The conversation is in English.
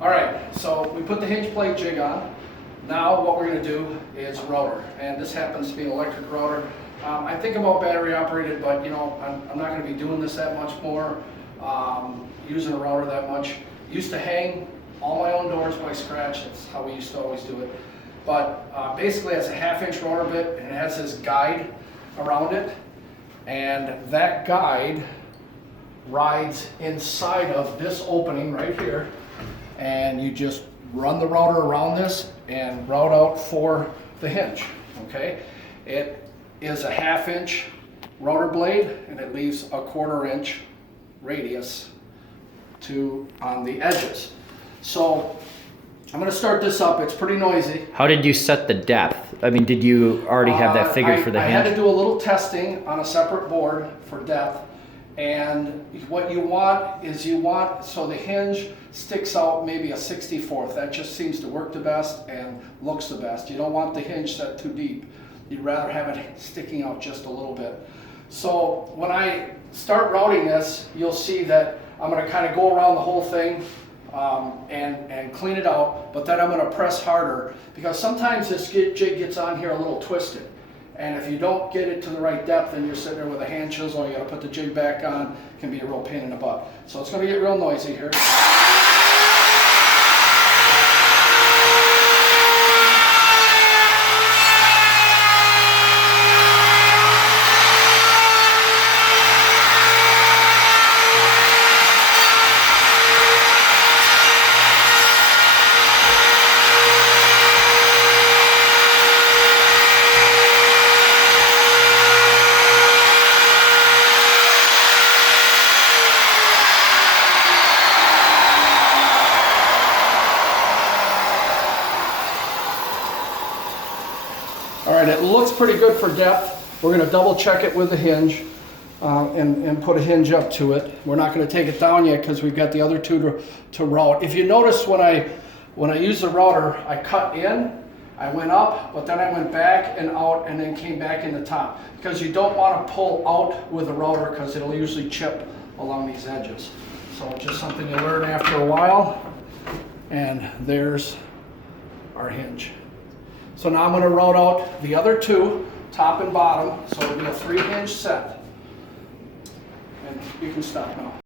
All right, so we put the hinge plate jig on. Now what we're going to do is rotor, and this happens to be an electric rotor. I think about battery operated, but you know, I'm not going to be doing this that much more, using a rotor that much. Used to hang all my own doors by scratch. That's how we used to always do it. But basically, it's a 1/2-inch rotor bit, and it has this guide around it, and that guide rides inside of this opening right here, and you just run the rotor around this and route out for the hinge. Okay, it is a 1/2-inch rotor blade, and it leaves a 1/4 inch radius on the edges. So I'm going to start this up. It's pretty noisy. How did you set the depth? I mean, did you already have that figured for the hinge? I had to do a little testing on a separate board for depth. And what you want is so the hinge sticks out maybe a 64th. That just seems to work the best and looks the best. You don't want the hinge set too deep. You'd rather have it sticking out just a little bit. So when I start routing this, you'll see that I'm going to kind of go around the whole thing and clean it out, but then I'm going to press harder because sometimes this jig gets on here a little twisted. And if you don't get it to the right depth and you're sitting there with a hand chisel, you got to put the jig back on, it can be a real pain in the butt. So it's going to get real noisy here. All right, it looks pretty good for depth. We're going to double check it with the hinge and put a hinge up to it. We're not going to take it down yet because we've got the other two to route. If you notice when I use the router, I cut in, I went up, but then I went back and out and then came back in the top because you don't want to pull out with the router because it'll usually chip along these edges. So just something you learn after a while. And there's our hinge. So now I'm going to route out the other two, top and bottom, so it'll be a 3-hinge set. And you can stop now.